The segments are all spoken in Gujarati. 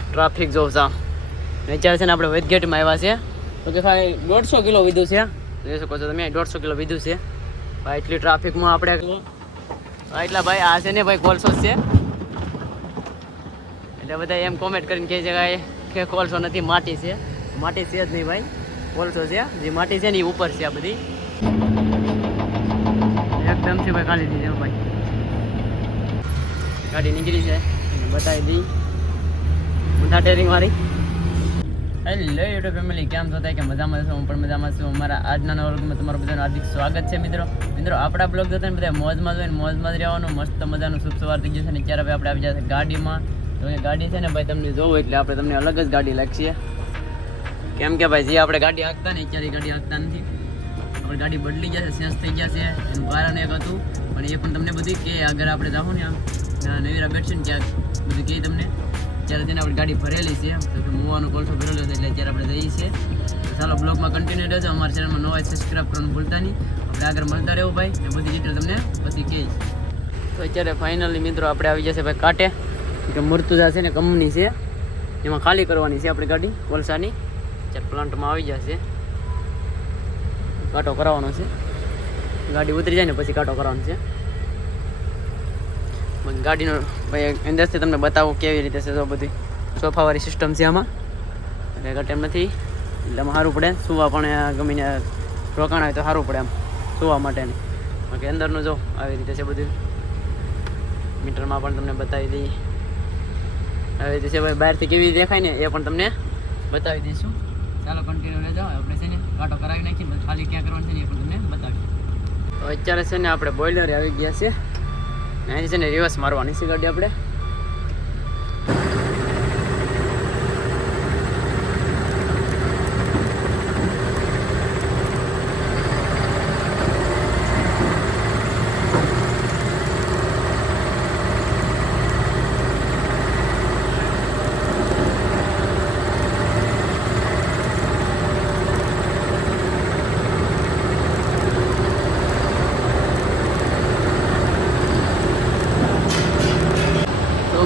ટ્રાફિક જો જામ અત્યારે છે ને આપણે વેદગેટમાં આવ્યા છે તો કે ભાઈ 150 કિલો વીધું છે જોઈ શકો છો તમે 150 કિલો વીધું છે ભાઈ એટલી ટ્રાફિકમાં આપણે એટલા ભાઈ આ છે ને ભાઈ કોલસો છે એટલે બધા એમ કોમેન્ટ કરીને કહે છે કે કોલસો નથી માટી છે જ નહીં ભાઈ કોલસો છે જે માટી છે ને એ ઉપર છે આ બધી એકદમ છે ભાઈ ખાલી થઈ ભાઈ ગાડી નીકળી છે બતાવી દી મોટા ટેરિંગ વાળી હેલો યુટ્યુબ ફેમિલી કેમ છો થાય કે મજામાં છો હું પણ મજામાં છું અમારા આજના નવા વ્લોગમાં તમારું બધાનું હાર્દિક સ્વાગત છે મિત્રો આપણા બ્લોગ જોતા ને બધા મોજમાં જોઈને મોજમાં જ રહેવાનું મસ્ત મજાનું શુભ સવાર થઈ ગયું છે ને ત્યારે આપણે આવી જશે ગાડીમાં તો એ ગાડી છે ને ભાઈ તમને જોવું એટલે આપણે તમને અલગ જ ગાડી લાગશે કેમ કે ભાઈ જે આપણે ગાડી હાંકતા ને અત્યારે ગાડી હાંકતા નથી આપણે ગાડી બદલી જશે ચેન્જ થઈ ગયા છે એનું કારણ એક હતું પણ એ પણ તમને બધું કે આગળ આપણે જાઓ ને નવી બેઠશે ને ત્યાં બધું કહે તમને ત્યારે તેને આપણે ગાડી ભરેલી છે તો કે મૂવાનો કોલસો ભરેલો છે એટલે અત્યારે આપણે જઈએ છીએ તો ચાલો બ્લોગમાં કન્ટિન્યુ રહેજો અમારા ચેનલમાં નવા સબસ્ક્રાઈબ કરવાનું ભૂલતા નહીં આપણે આગળ મળતા રહેવું ભાઈ એ બધી ડિટેલ તમને પછી કહીશ તો અત્યારે ફાઇનલી મિત્રો આપણે આવી જશે ભાઈ કાંટે કે મુર્તુજા છે ને કંપની છે એમાં ખાલી કરવાની છે આપણી ગાડી કોલસાની અત્યારે પ્લાન્ટમાં આવી જશે કાંટો કરાવવાનો છે ગાડી ઉતરી જાય ને પછી કાંટો કરવાનો છે ગાડીનો ભાઈ અંદરથી તમને બતાવું કેવી રીતે છે તો બધી સોફાવાળી સિસ્ટમ છે આમાં એટલે ઘટ એમ નથી એટલે આમાં સારું પડે સુવા પણ ગમીને રોકાણ હોય તો સારું પડે આમ સુવા માટેની બાકી અંદરનું જો આવી રીતે છે બધું મીટરમાં પણ તમને બતાવી દઈએ આવી રીતે છે ભાઈ બહારથી કેવી દેખાય ને એ પણ તમને બતાવી દઈશું ચાલો કન્ટિન્યુ રહેજો આપણે છે ને કાંટો કરાવી નાખીએ ખાલી ક્યાં કરવાનું છે ને એ પણ તમને બતાવીએ તો અત્યારે છે ને આપણે બોઇલર આવી ગયા છે અહીં છે ને રિવર્સ મારવાની છે ગાડી આપણે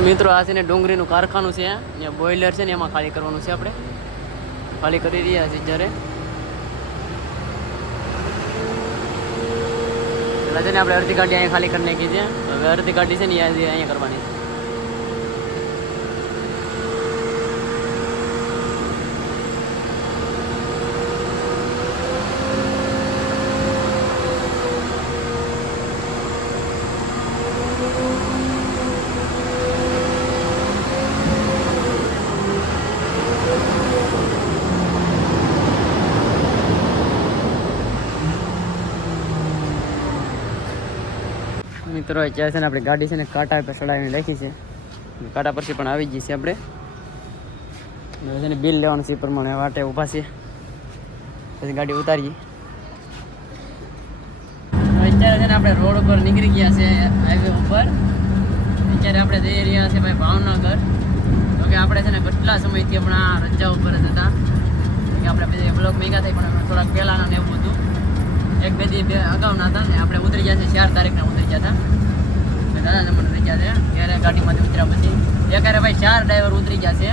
મિત્રો આ છે ને ડુંગળીનું કારખાનું છે અહીંયા બોઇલર છે ને એમાં ખાલી કરવાનું છે આપણે ખાલી કરી રહ્યા છીએ જ્યારે એટલે છે ને આપણે અડધી ગાડી અહીંયા ખાલી કરી નાખી છે હવે અડધી ગાડી છે ને અહીંયા કરવાની છે મિત્રો અત્યારે છે ને આપણે ગાડી છે ને કાંટા પર ચડાવીને રાખી છે કાંટા પરથી પણ આવી ગઈ છે આપણે છે ને બિલ લેવાનું છે એ પ્રમાણે વાટે ઊભા છે પછી ગાડી ઉતારીએ અત્યારે છે ને આપણે રોડ ઉપર નીકળી ગયા છે હાઈવે ઉપર અત્યારે આપણે જઈ રહ્યા છે ભાઈ ભાવનગર તો કે આપણે છે ને કેટલા સમયથી હમણાં રજા ઉપર જ હતા કે આપણે બે બ્લોક મેગા થઈ પણ થોડાક પહેલાંના ને એવું હતું એક બે દી અગાઉના હતા ને આપણે ઉતરી ગયા છે 4 તારીખના ઉતરી ગયા હતા દાદા નંબર ઉતરી ગયા છે ત્યારે ગાડીમાંથી ઉતર્યા પછી એકારે ભાઈ 4 ડ્રાઈવર ઉતરી ગયા છે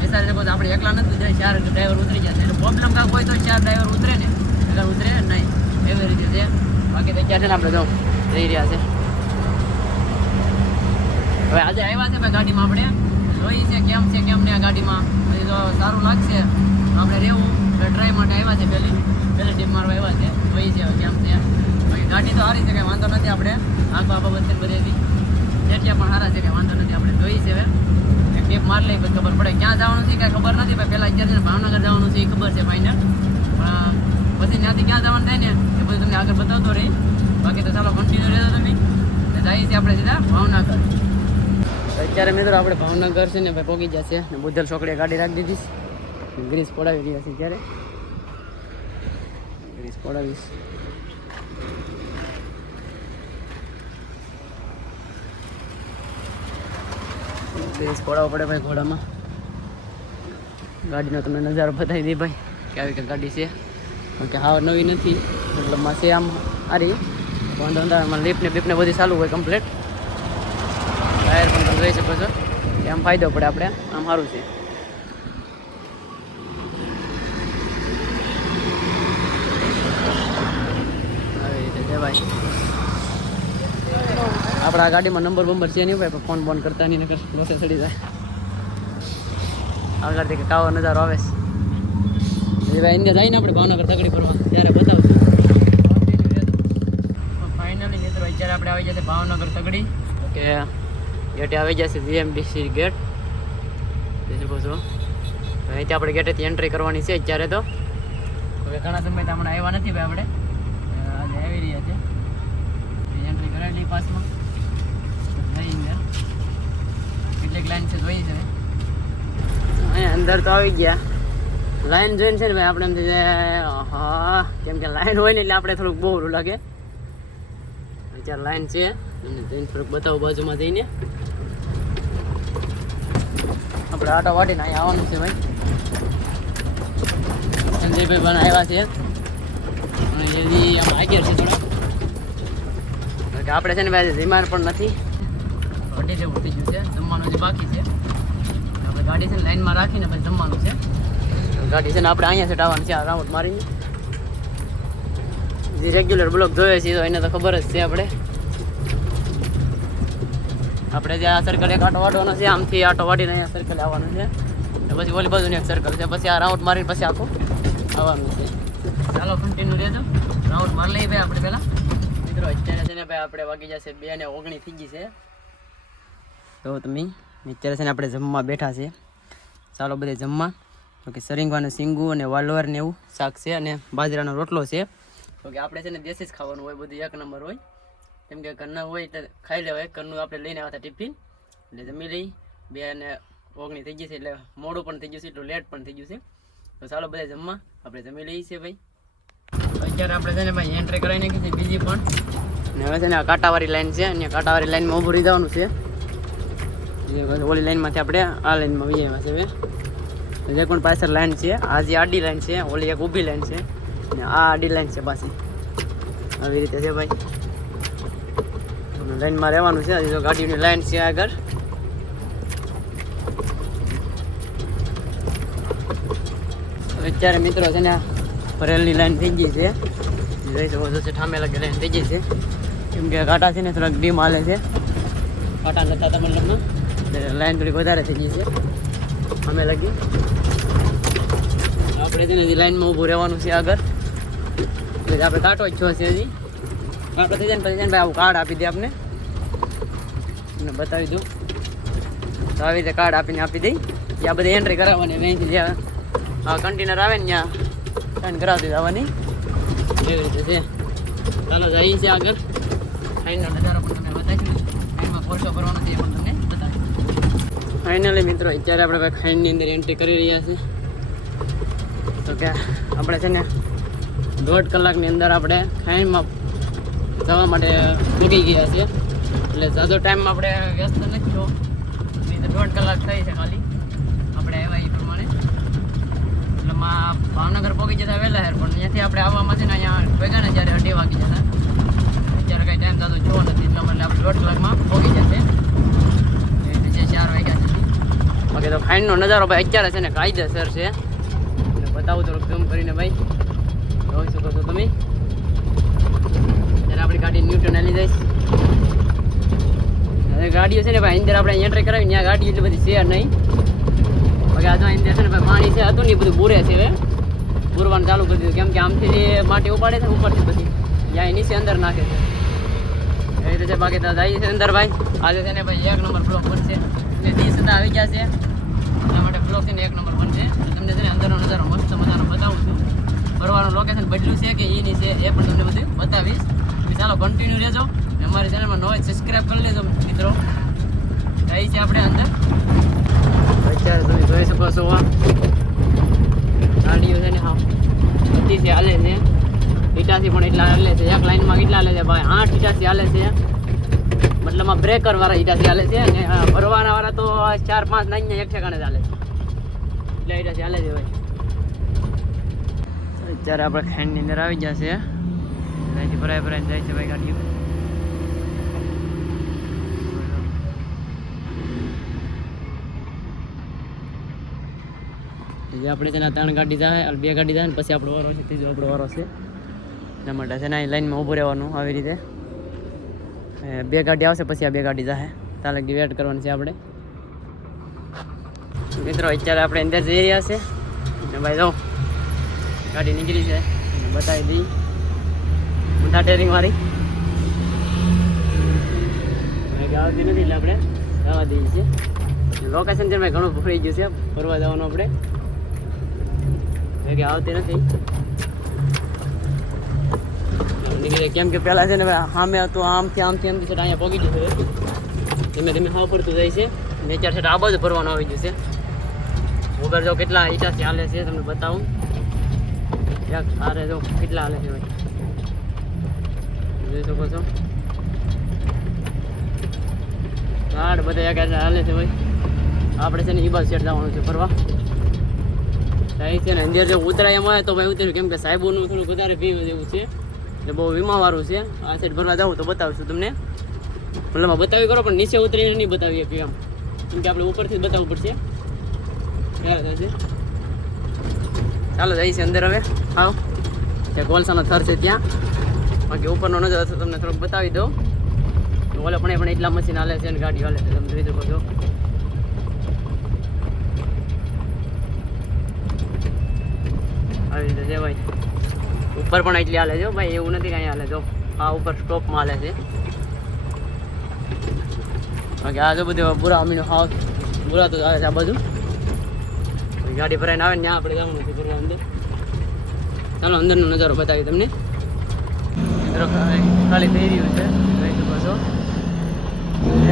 વિચારી શકો આપણે એકલા નથી 4 ડ્રાઈવર ઉતરી ગયા છે એટલે પ્રોબ્લેમ કાંક હોય તો 4 ડ્રાઈવર ઉતરે ને અગર ઉતરે નહીં એવી રીતે છે બાકી તો ક્યાં છે ને આપણે જો જઈ રહ્યા છે હવે આજે આવ્યા છે ભાઈ ગાડીમાં આપણે જોઈએ છે કેમ ને આ ગાડીમાં પછી જો સારું લાગશે તો આપણે રહેવું ટ્રાય માટે આવ્યા છે પહેલી ટીમ મારવા આવ્યા છે જોઈએ છે કેમ છે બાકી ગાડી તો સારી છે કંઈ વાંધો નથી આપણે આંખો બાબત બધી જેટલા પણ સારા છે કંઈ વાંધો નથી આપણે જોઈએ છે હવે એક ટીપ માર લઈ પછી ખબર પડે ક્યાં જવાનું છે કાંઈ ખબર નથી ભાઈ પહેલાં અત્યારે ભાવનગર જવાનું છે એ ખબર છે ફાઇનલ પણ પછી ત્યાંથી ક્યાં જવાનું થાય ને એ બધું તમને આગળ બતાવતો રહી બાકી તો ચાલો કન્ટિન્યુ રહેતો તમે જઈએ છીએ આપણે સીધા ભાવનગર અત્યારે મિત્રો આપણે ભાવનગર છે ને ભાઈ પહોંચી જશે ને બુધેલ ચોકડીએ ગાડી રાખી દીધી ગ્રીસ પડાવી રહ્યા છે ત્યારે ગ્રીસ પડાવીશ ગ્રીસ પડાવવો પડે ભાઈ ઘોડામાં ગાડીનો તમને નજારો બતાવી દે ભાઈ કે આવી કે ગાડી છે કે હાવ નવી નથી મતલબમાં છે આમ સારી વાંધો અંધારામાં લીફને બીફને બધી ચાલુ હોય કમ્પ્લીટ ટાયર પણ તમે જોઈ શકો છો કે આમ ફાયદો પડે આપણે, આમ સારું છે. આવી રીતે છે ભાઈ. આપણા ગાડીમાં નંબર છે નહીં ભાઈ, ફોન બોન કરતા નહીં, લોસે ચડી જાય. આગળથી કે કાવો નજારો આવે છે. એ ભાઈ ઇન્ડિયા જઈને આપણે ભાવનગર તગડી ફરવા ત્યારે બતાવશું. ફાઇનલી મિત્રો અત્યારે આપણે આવી જશે ભાવનગર તગડી. ઓકે, ગેટે આવી જશે જીએમડીસી ગેટ. જોઈ શકો છો અહીંથી આપણે ગેટેથી એન્ટ્રી કરવાની છે અત્યારે. તો હવે ઘણા સમયથી હમણાં આવ્યા નથી ભાઈ, આપણે આજે આવી રહ્યા છે. એન્ટ્રી કરાવેલી પાસમાં જઈને કેટલીક લાઈન છે જોઈ છે. અહીંયા અંદર તો આવી ગયા. લાઈન જોઈને છે ને ભાઈ આપણે એમ થઈ જાય હા, કેમ કે લાઈન હોય ને એટલે આપણે થોડુંક બહુ લાગે. અત્યારે લાઈન છે જઈને થોડુંક બતાવો બાજુમાં જઈને. આપણે આટો વાટીને અહીંયા આવવાનું છે ભાઈ. સંજયભાઈ પણ આવ્યા છે અને એની આમ આગળ છે થોડા. આપણે છે ને ભાઈ બીમાર પણ નથી, અઢી જેવું થઈ ગયું છે. જમવાનું જે બાકી છે આપણે ગાડી છે ને લાઈનમાં રાખીને પછી જમવાનું છે. ગાડી છે ને આપણે અહીંયા સેટ આવવાનું છે આ રાઉન્ડ મારીને. જે રેગ્યુલર બ્લોક જોઈએ છે તો એને તો ખબર જ છે. આપણે જે આ સર્કલ એક આટો વાટવાનો છે, આમથી આટો વાટીને અહીંયા સર્કલ આવવાનું છે. પછી ઓલી બાજુની એક સર્કલ છે, પછી આ રાઉન્ડ મારીને પછી આખું આવવાનું છે. ચાલો કન્ટિન્યુ રહેજો, રાઉન્ડ મારી લઈએ ભાઈ આપણે પહેલાં. મિત્રો અત્યારે છે ને ભાઈ આપણે વાગી જશે 2:19 થઈ ગઈ છે. તો તમે અત્યારે છે ને આપણે જમવા બેઠા છે. ચાલો બધે જમવા. ઓકે, સરિંગવાનું સિંગું અને વાલોર ને એવું શાક છે અને બાજરાનો રોટલો છે. ઓકે, આપણે છે ને દેશી જ ખાવાનું હોય, બધું એક નંબર હોય. કેમ કે ઘરના હોય એટલે ખાઈ લેવાય. ઘરનું આપણે લઈને આવ્યા હતા ટિફિન, એટલે જમી લઈ. 2:19 થઈ ગઈ છે એટલે મોડું પણ થઈ ગયું છે, એટલું લેટ પણ થઈ ગયું છે. તો ચાલો બધા જમવા આપણે જમી લઈએ છીએ ભાઈ. અત્યારે આપણે છે ને ભાઈ એન્ટ્રી કરાવી નાખી છે બીજી પણ. ને હવે છે ને આ કાંટાવાળી લાઈન છે અને કાંટાવાળી લાઈનમાં ઊભું રહી જવાનું છે. ઓલી લાઈનમાંથી આપણે આ લાઈનમાં વહી આવ્યા છે. હવે જે પણ પાછળ લાઈન છે, આ જે આડી લાઈન છે, ઓલી એક ઊભી લાઈન છે અને આ આડી લાઈન છે પાછી. આવી રીતે છે ભાઈ, લાઈનમાં રહેવાનું છે. હજી તો ગાડીની લાઈન છે આગળ. અત્યારે મિત્રો છે ને ભરેલની લાઈન થઈ ગઈ છે. જોઈ શકો છો ઠામે લગી લાઈન થઈ ગઈ છે. કેમ કે કાંટા છે ને થોડાક ડીમ હાલે છે, કાંટા નતા હતા મતલબમાં, લાઈન થોડીક વધારે થઈ ગઈ છે અમે લગી. આપણે છે ને લાઈનમાં ઊભું રહેવાનું છે આગળ. એટલે આપણે કાંટો જ છો છે. હજી કાંટો થઈ જાય ને પછી છે ને ભાઈ આવું કાર્ડ આપી દે આપણે, તમને બતાવી દઉં. તો આવી રીતે કાર્ડ આપી દઈ. ત્યાં બધી એન્ટ્રી કરાવવાની. અહીંથી જ્યાં આ કન્ટેનર આવે ને ત્યાં સાઈન કરાવતી જવાની. એવી રીતે છે. ચાલો જઈએ છીએ આગળ. ફાઇનલ નજારો પણ તમને બતાવીશું. ફાઇનમાં ખર્ચો કરવાનો છે એ પણ તમને બતાવીશું. ફાઇનલી મિત્રો અત્યારે આપણે ભાઈ ખાઈનની અંદર એન્ટ્રી કરી રહ્યા છીએ. તો કે આપણે છે ને 1.5 કલાકની અંદર આપણે ખાઈનમાં જવા માટે પૂગી ગયા છીએ. એટલે ઝાઝો ટાઈમ આપણે વ્યસ્ત નથી થયો. 1.5 કલાક થઈ છે ખાલી આપણે આવ્યા એ પ્રમાણે. એટલે ભાવનગર પહોંચી જતા વહેલા હેર, પણ ત્યાંથી આપણે આવવામાં છે ને અહીંયા ભેગા ને જ્યારે 2:30 વાગી જતા. અત્યારે કંઈ ટાઈમ થતો જોવો નથી, એટલા માટે આપણે 1.5 કલાકમાં પહોંચી જશે. બીજે 4 વાગ્યા સુધી. બાકી તો ખાઈનનો નજારો ભાઈ અત્યારે છે ને કાયદેસર છે. બતાવું થોડુંક ઝૂમ કરીને ભાઈ, જોઈ શકો છો તમે. ત્યારે આપણી ગાડી ન્યૂટન આવી જઈશ. હવે ગાડીઓ છે ને ભાઈ અંદર આપણે એન્ટ્રી કરાવી, ત્યાં ગાડી એટલી બધી છે નહીં. બાકી આ તો અંદર છે ને ભાઈ પાણી છે હતું ને એ બધું બુરે છે. હવે બુરવાનું ચાલુ કરી દીધું, કેમ કે આમથી જે માટી ઉપાડે છે ઉપરથી બધી ત્યાં નીચે અંદર નાખે છે. એવી રીતે બાકી તો જાય છે અંદર ભાઈ. આજે છે ને ભાઈ 1 નંબર બ્લોક બનશે. એટલે 30 આવી ગયા છે એટલા માટે બ્લોક છે ને 1 નંબર બનશે. તમને છે ને અંદરનો નજારો મસ્ત મજાનો બતાવું છું. ફરવાનું લોકેશન બદલ્યું છે કે એ નહીં છે એ પણ તમને બધું બતાવીશ. ચાલો કન્ટિન્યુ રહેજો. અમારી ચેનલમાં નવો સબસ્ક્રાઈબ કરી લેજો મિત્રો. જઈએ છીએ આપણે અંદર. અત્યારે તમે જોઈ શકો છો ગાડીઓ છે ને હા બધી છે હાલે છે. ઇટાસી પણ એટલા હાલે છે. એક લાઈનમાં કેટલા હાલે છે ભાઈ? 8 ઇટાસી હાલે છે. મતલબમાં બ્રેકર વાળા ઇટાસી હાલે છે અને ભરવાના વાળા તો 4-5 લાઈન એક ઠેકાણે જ હાલે છે. એટલે ઇટાસી હાલે છે ભાઈ. અત્યારે આપણે ખાંડની અંદર આવી જશે. અહીંથી ભરાઈને જાય છે ભાઈ ગાડીઓ. 1 નંબર. જે આપણે છે ને 3 ગાડી જાય અને 2 ગાડી જાય ને પછી આપણો વારો છે, ત્રીજો આપણો વારો છે. એના માટે છે ને અહીં લાઈનમાં ઊભું રહેવાનું આવી રીતે. 2 ગાડી આવશે પછી આ 2 ગાડી જાય, ત્યાં લગી વેટ કરવાની છે આપણે. મિત્રો અત્યારે આપણે અંદર જઈ રહ્યા છે ને ભાઈ જો ગાડી નીકળી છે, બતાવી દઈ મોટા ટેરિંગ વાળી આવતી નથી એટલે આપણે જવા દઈએ છીએ. લોકેશન છે ભાઈ ઘણું ભૂલી ગયું છે, ફરવા જવાનું આપણે કે આવતી નથી નીકળી. કેમ કે પહેલાં છે ને ભાઈ સામે હતું આમથી આમથી છે અહીંયા પગી ગયું છે, ધીમે ધીમે હાવ પડતું જાય છે. નેચર છે આ બાજુ ફરવાનું આવી ગયું છે. વગર જો કેટલા ઈટાથી હાલે છે તમને બતાવું. અરે જો કેટલા હાલે છે ભાઈ, જોઈ શકો છો. ગાડ બધા એક હાલે છે ભાઈ. આપણે છે ને ઈ બાજુ સેટ જવાનું છે ફરવા. અહીં છે ને અંદર જો ઉતરાય એમ હોય તો ભાઈ ઉતર્યું, કેમ કે સાહેબોનું થોડું વધારે ભીવ જેવું છે એટલે બહુ વીમાવાળું છે. આ સાઈડ ફરવા જાઉં તો બતાવીશું તમને, મતલબ બતાવી કરો પણ નીચે ઉતરીને નહીં બતાવીએ કે એમ, કેમ કે આપણે ઉપરથી જ બતાવવું પડશે. ચાલો જઈએ છે અંદર હવે. આવો ત્યાં કોલસાનો થર છે ત્યાં, બાકી ઉપરનો નજર હશે તમને થોડુંક બતાવી દઉં. ઓલે પણ એટલા મશીન હાલે છે અને ગાડી હાલે છે, તમે જોઈ શકો છો. આવી રીતે છે ભાઈ. ઉપર પણ એટલી હાલે છે ભાઈ, એવું નથી કાંઈ હાલે. જો આ ઉપર સ્ટોપમાં હાલે છે. બાકી આ જો બધું બુરા અમીનો હાઉસ બુરા તો આવે છે. આ બધું ગાડી ભરાઈને આવે ને ત્યાં આપણે જવાનું છે ફરવા અંદર. ચાલો અંદરનો નજારો બતાવી તમને. મિત્રો ખાલી થઈ રહ્યું છે, જોઈ શકો છો.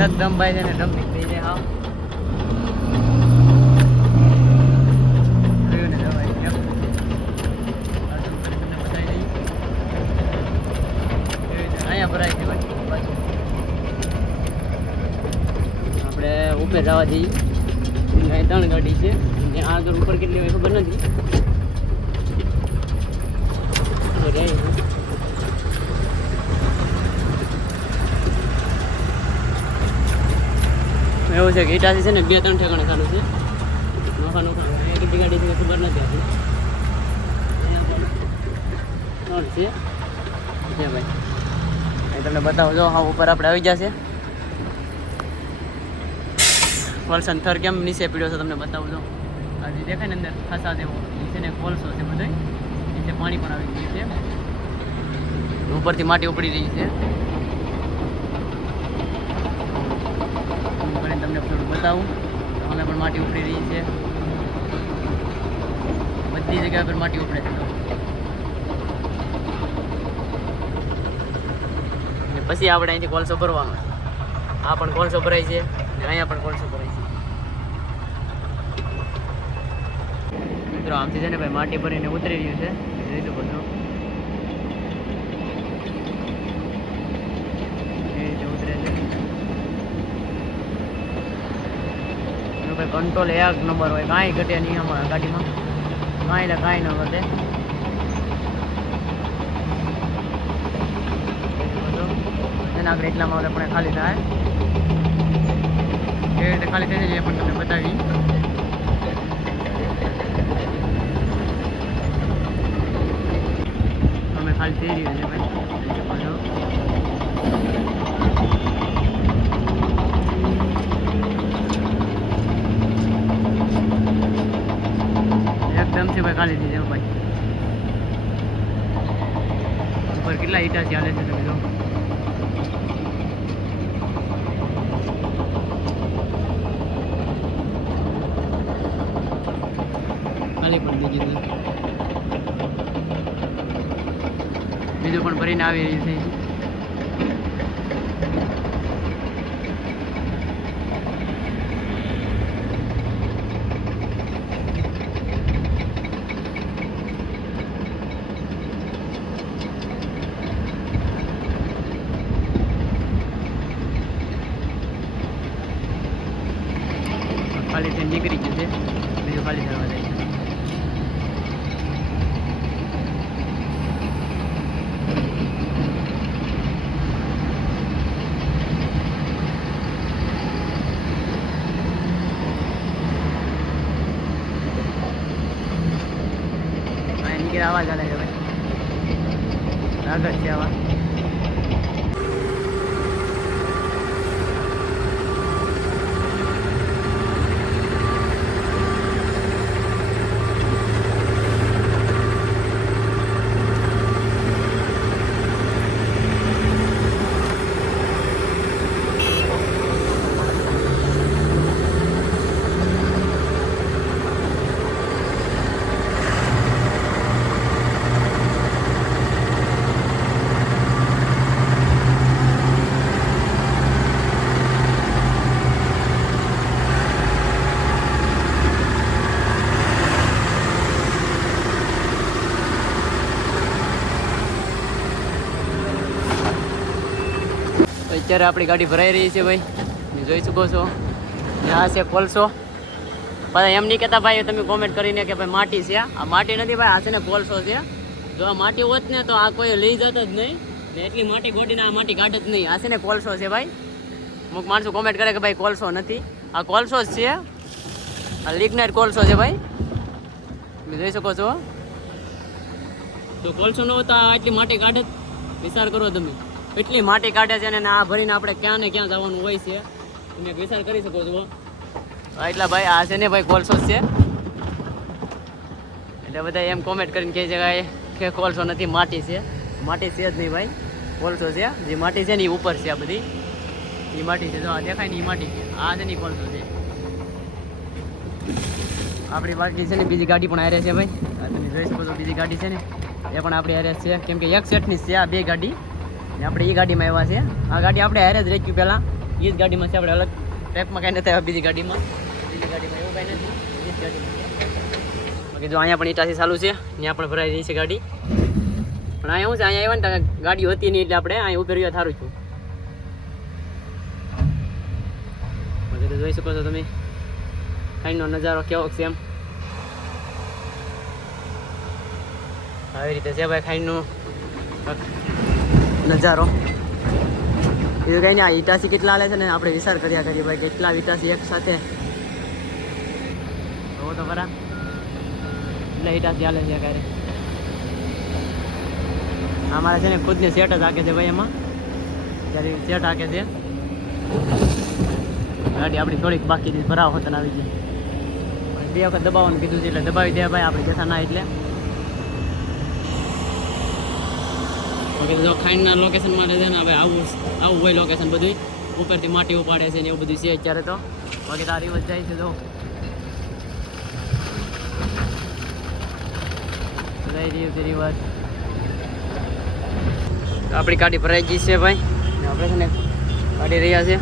એકદમ ભાઈ છે ને ડમ્પિંગ થઈ જાય. હા જોયું ને ભાઈ કેમ તમને બતાવી દઈએ. અહીંયા ભરાય છે ભાઈ પાછું. આપણે ઉપર જવા દઈએ. અહીં 3 ગાડી છે, આગળ ઉપર કેટલી હોય ખબર નથી. એવું છે કે ઈટાસી છે ને 2-3 ઠેકાણે ચાલુ છે. નોખા કેટલી ગાડી છે ખબર નથી આપણી. છે ભાઈ અહીં તમને બતાવો. જો હા ઉપર આપણે આવી ગયા છે. કોલસન થર કેમ નીચે પીડ્યો છે તમને બતાવું. જો આજે દેખાય ને અંદર ખાસા જેવો નીચે ને કોલસો છે બધો, નીચે પાણી પણ આવી ગયું છે, ઉપરથી માટી ઉપડી રહી છે. તમને થોડું બતાવું. અમે પણ માટી ઉપડી રહી છે, બધી જગ્યા પર માટી ઉપડે છે. પછી આપણે અહીંથી કોલસો ભરવાનો. આ પણ કોલસો ભરાય છે અને અહીંયા પણ કોલસો ભરાય છે. મિત્રો આમથી છે ને ભાઈ માટી ભરીને ઉતરી રહ્યું છે, જોઈ શકો છો. એ રીતે ઉતરે છે ભાઈ. કંટ્રોલ 1 નંબર હોય, કાંઈ ઘટે નહીં અમારા ગાડીમાં, કાંઈ ન ઘટે. એના આગળ એટલામાં આપણે ખાલી થાય એ રીતે ખાલી થઈ જાય પણ તમને બતાવી. અમે ખાલી થઈ રહ્યું છે ભાઈ. એકદમથી ભાઈ ખાલી થઈ જાય ભાઈ. ઉપર કેટલા ઈટાથી હાલે છે તમે જો. ખાલી પણ બીજું પણ ભરીને આવી રહ્યું છે. ખાલી થઈને નીકળી ગયું છે, બીજું ખાલી થવા જાય છે. કરવા. અત્યારે આપણી ગાડી ભરાઈ રહી છે ભાઈ, તમે જોઈ શકો છો. આ છે કોલસો. પાછા એમ નહીં કહેતા ભાઈ તમે કોમેન્ટ કરીને કે ભાઈ માટી છે. આ માટી નથી ભાઈ, આ છે ને કોલસો છે. જો આ માટી હોત ને તો આ કોઈ લઈ જતો જ નહીં ને, એટલી માટી ગોડીને આ માટી કાઢે જ નહીં. આ છે ને કોલસો છે ભાઈ. અમુક માણસો કોમેન્ટ કરે કે ભાઈ કોલસો નથી, આ કોલસો જ છે. આ લિગ્નાઇટ કોલસો છે ભાઈ, તમે જોઈ શકો છો. તો કોલસો ન હોતા એટલી માટી કાઢે, વિચાર કરો તમે. એટલી માટી કાઢે છે ને આ ભરીને આપણે ક્યાં ને ક્યાં જવાનું હોય છે, તમે વિચાર કરી શકો છો. એટલા ભાઈ આ છે ને ભાઈ કોલસો છે. એટલે બધા એમ કોમેન્ટ કરીને કહે છે કે કોલસો નથી, માટી છે. માટી છે જ નહીં ભાઈ, કોલસો છે. જે માટી છે ને એ ઉપર છે, આ બધી એ માટી છે. જો આ દેખાય ને એ માટી છે, આ છે ને કોલસો છે. આપણી બાકી છે ને બીજી ગાડી પણ હારે છે ભાઈ, તમે જોઈ શકો છો. બીજી ગાડી છે ને એ પણ આપણી હારે છે, કેમ કે એક સેટની છે આ બે ગાડી. ને આપણે એ ગાડીમાં આવ્યા છે. આ ગાડી આપણે હારે જ રહી ગયું પહેલાં, એ જ ગાડીમાં છે. આપણે અલગ ટાઈપમાં કાંઈ નથી આવ્યા બીજી ગાડીમાં. બીજી ગાડીમાં એવું કાંઈ નથી, એ જ ગાડીમાં છે. બાકી જો અહીંયા પણ ઈટાસી ચાલુ છે, ત્યાં પણ ભરાઈ રહી છે ગાડી. પણ અહીંયા શું છે, અહીંયા આવ્યા ને ગાડી હતી નહીં એટલે આપણે અહીંયા ઉભી રહ્યા સારું છું. બાકી તો જોઈ શકો છો તમે ખાઈનો નજારો કેવો છે એમ. આવી રીતે છે ભાઈ ખાઈનો નજારો. એ કઈ ને ઈટાસી કેટલા હાલે છે ને આપણે વિચાર કર્યા કરીએ ભાઈ, કેટલા ઈટાસી એક સાથે તો ખરા એટલે ઈટાસી હાલે છે ક્યારે. અમારે છે ને ખુદને સેટ જ હાકે છે ભાઈ, એમાં ત્યારે સેટ હાકે છે. ગાડી આપણી થોડીક બાકી ભરાવ હોતા આવી ગઈ. 2 વખત દબાવવાનું કીધું છે એટલે દબાવી દે ભાઈ, આપણે જતા ના એટલે. જો ખાંડના લોકેશન માટે છે ને હવે આવું હોય લોકેશન બધું, ઉપરથી માટી ઉપાડે છે ને એવું બધું છે અત્યારે તો. બાકી તારી રિવર્સ જાય છે તો રિવર્સ. આપણી ગાડી ભરાઈ ગઈ છે ભાઈ, આપણે છે ને કાઢી રહ્યા છે.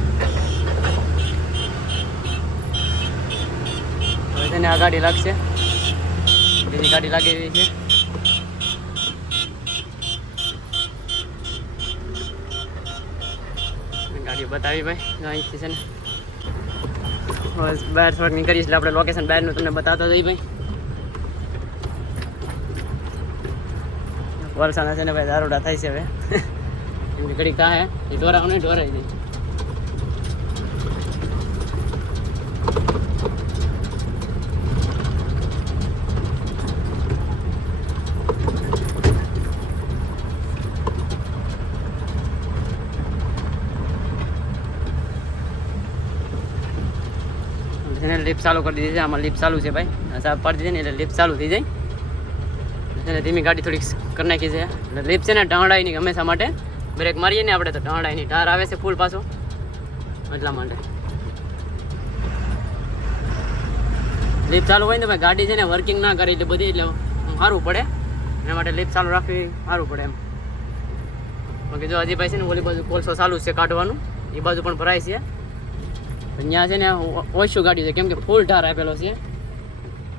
હવે છે ને આ ગાડી લાગશે, બીજી ગાડી લાગી રહી છે. ગાડી બતાવી ભાઈ અહીંથી છે ને બહાર થોડાક નીકળીશ એટલે આપણે લોકેશન બહારનું તમને બતાવતો જઈ ભાઈ. વરસાદના છે ને ભાઈ દારૂડા થાય છે હવે, એમની ઘડી કાં હે એ ઢોરાવ નહીં ઢોરાઈ જાય. લિફ્ટ ચાલુ કરી દીધી છે, આમાં લિફ્ટ ચાલુ છે ભાઈ, સાહેબ પાડી દીધી ને એટલે લિફ્ટ ચાલુ થઈ જાય. એટલે ધીમી ગાડી થોડીક કરી નાખી છે. એટલે લિફ્ટ છે ને ઢાંડાય નહીં હંમેશા માટે, બ્રેક મારીએ ને આપણે તો ઢાંડાય નહીં, ઢાર આવે છે ફૂલ પાછો એટલા માટે. લિફ્ટ ચાલુ હોય ને ભાઈ ગાડી છે ને વર્કિંગ ના કરે એટલે બધી એટલે સારું પડે, એના માટે લિફ્ટ ચાલુ રાખવી સારું પડે એમ. બાકી જો હજી ભાઈ છે ને ઓલી બાજુ કોલસો ચાલુ છે કાઢવાનું, એ બાજુ પણ ભરાય છે. ત્યાં છે ને ઓછું ગાડી છે કેમ કે ફૂલ ઢાર આપેલો છે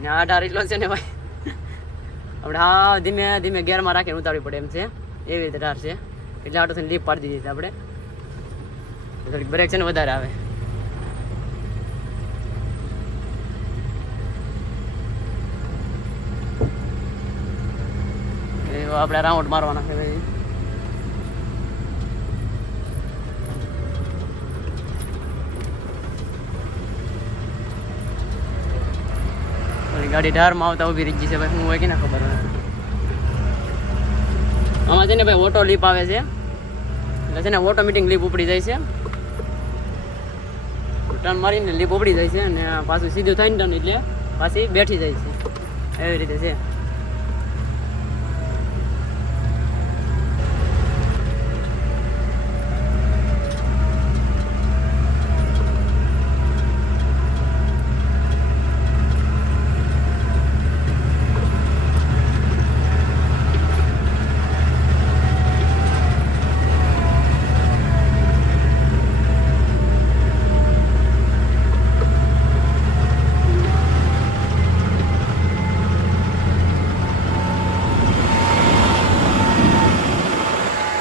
ને આ ઢાર એટલો છે ને ભાઈ આપણે હા ધીમે ધીમે ગેરમાં રાખીને ઉતારવી પડે એમ છે, એવી રીતે ઢાર છે. એટલે આટો થઈને લીપ પાડી દીધી છે આપણે, થોડીક બ્રેક છે ને વધારે આવે. આપણે રાઉન્ડ મારવાના છે ભાઈ. ગાડી ઢારમાં આવતા ઊભી રહી ગઈ છે ભાઈ, હું હોય કે ના ખબર. આમાં છે ને ભાઈ ઓટો લીપ આવે છે, એટલે છે ને ઓટોમેટિક લીપ ઉપડી જાય છે. ટર્ન મારીને લીપ ઉપડી જાય છે અને પાછું સીધું થાય ને ટર્ન એટલે પાછી બેઠી જાય છે, એવી રીતે છે.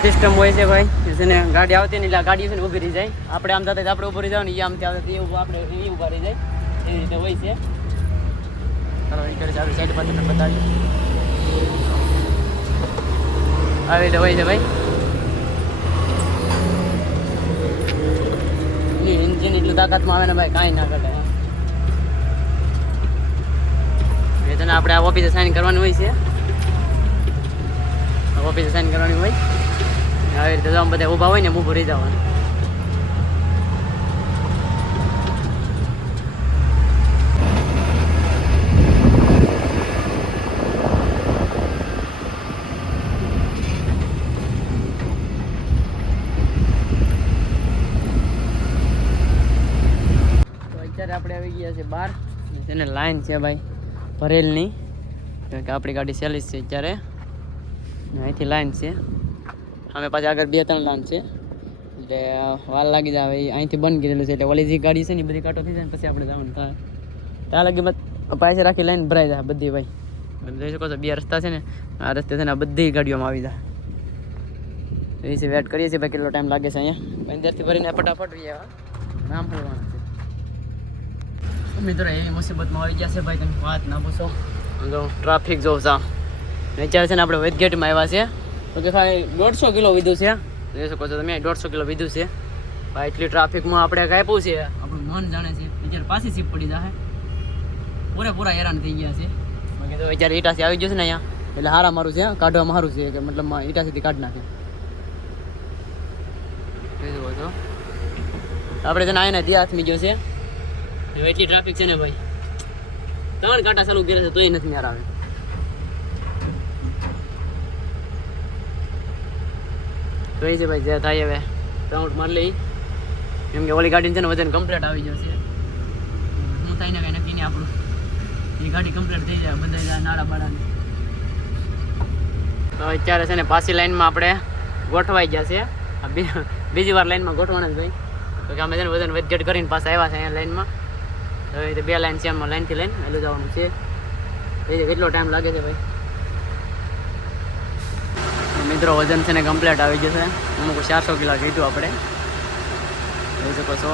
સિસ્ટમ હોય છે ભાઈ, છે ને ગાડી આવતી ને એટલે ગાડી છે ને ઊભી રહી જાય. આપણે આમ થતા આપણે ઊભું રહી જાવ ને, એ આમથી આવતા આપણે એ ઊભા રહી જાય, એવી રીતે હોય છે. ચાલો એ કરે છે, આપણી સાઈડ પાસે બતાવીએ. આવી રીતે હોય છે ભાઈ. એન્જિન એટલું તાકાતમાં આવે ને ભાઈ, કાંઈ ના ઘટે. એ છે ને આપણે આ ઓફિસે સાઇન કરવાની હોય છે, ઓફિસે સાઇન કરવાની હોય. આવી રીતે આમ બધા ઊભા હોય ને ઊભું રહી જવાનું. તો અત્યારે આપણે આવી ગયા છે બહાર, તેને લાઈન છે ભાઈ ભરેલની, કારણ કે આપણી ગાડી સેલિસ છે અત્યારે. અહીંથી લાઈન છે, અમે પાછી આગળ 2-3 લાઈન છે, એટલે વાર લાગી જાય. અહીંથી બંધ કરેલું છે, એટલે ઓલી જે ગાડી છે ને બધી કાંટો થઈ જાય ને પછી આપણે જવાનું થાય. ત્યાં લગી પાસે રાખી લાઈન ભરાઈ જાય બધી ભાઈ. જોઈ શકો છો 2 રસ્તા છે ને, આ રસ્તે છે ને બધી ગાડીઓમાં આવી જાય. એ વિશે વેટ કરીએ છીએ ભાઈ, કેટલો ટાઈમ લાગે છે અહીંયા. અંદરથી ભરીને ફટાફટ નામ ફરવાનું છે. મિત્રો એવી મુસીબતમાં આવી ગયા છે ભાઈ, તમે વાત ના પૂછો. ટ્રાફિક જો જામ અત્યારે છે ને આપણે વેદગેટમાં આવ્યા છે, તો કે ભાઈ 150 કિલો વીધું છે. જોઈ શકો છો તમે 150 કિલો વીધું છે ભાઈ. એટલી ટ્રાફિકમાં આપણે કાપ્યું છે, આપણું મન જાણે છે. અત્યારે પાછી સીપ પડી જાય, પૂરેપૂરા હેરાન થઈ ગયા છે. બાકી તો અત્યારે ઈટાથી આવી જશે ને અહીંયા, એટલે હારા મારું છે, કાઢવામાં સારું છે, કે મતલબ ઈટાથી કાઢી નાખે. આપણે છે ને આને ત્યાં હાથમી ગયો છે, એટલી ટ્રાફિક છે ને ભાઈ. 3 કાંટા ચાલુ કરે છે તોય નથી મેળ આવે. તો એ છે ભાઈ, જે થાય હવે રાઉન્ડ મારી લઈ, કેમ કે ઓલી ગાડીને છે ને વજન કમ્પ્લીટ આવી જશે. શું થાય ને કાંઈ નક્કી નહીં આપણું, એ ગાડી કમ્પ્લીટ થઈ જાય, બધા જાય નાળા બાળાને. તો અત્યારે છે ને પાછી લાઈનમાં આપણે ગોઠવાઈ ગયા છે. બીજી વાર લાઈનમાં ગોઠવાના જ ભાઈ, તો કે અમે છે ને વજન વધઘટ કરીને પાછા આવ્યા છે અહીંયા લાઈનમાં. હવે 2 લાઈન છે, એમાં લાઈનથી લઈને વહેલું જવાનું છે. એ કેટલો ટાઈમ લાગે છે ભાઈ. મિત્રો વજન છે ને કમ્પ્લીટ આવી જશે. અમુક 400 કિલો કીધું આપણે, જોઈ શકો છો.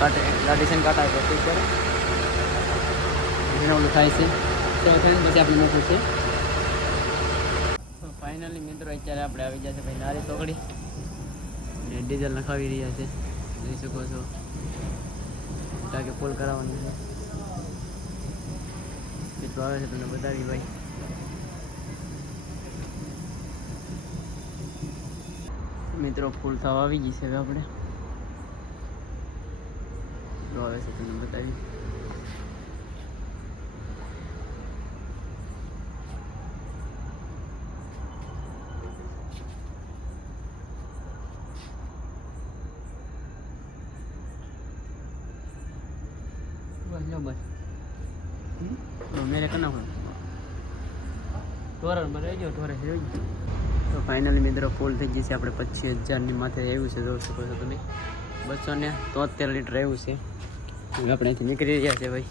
ગાડી છે ને કાંટા છે, ઠીક છે, ઓલું થાય છે. તો થઈને પછી આપણે મૂકવું છે. ફાઇનલી મિત્રો અત્યારે આપણે આવી ગયા છે ભાઈ નારી ચોકડી, ડીઝલ નખાવી રહ્યા છે. જોઈ શકો છો, ટાંકી ફૂલ કરાવવાની છે. કેટલું આવે છે તમને બતાવી ભાઈ. મિત્રો ફૂલ થવા આવી ગઈ છે. હવે આપણે જો આવે છે તમને બતાવી. બસ મેરે કના હોય ટોરર માં રહેજો, ટોરે જોઈ. તો ફાઇનલી મિત્રો ફૂલ થઈ ગઈ છે. આપણે 25,000ની માથે આવ્યું છે, જોઈ શકો છો તમે. 273 લીટર આવ્યું છે. હવે આપણે અહીંથી નીકળી રહ્યા છે ભાઈ.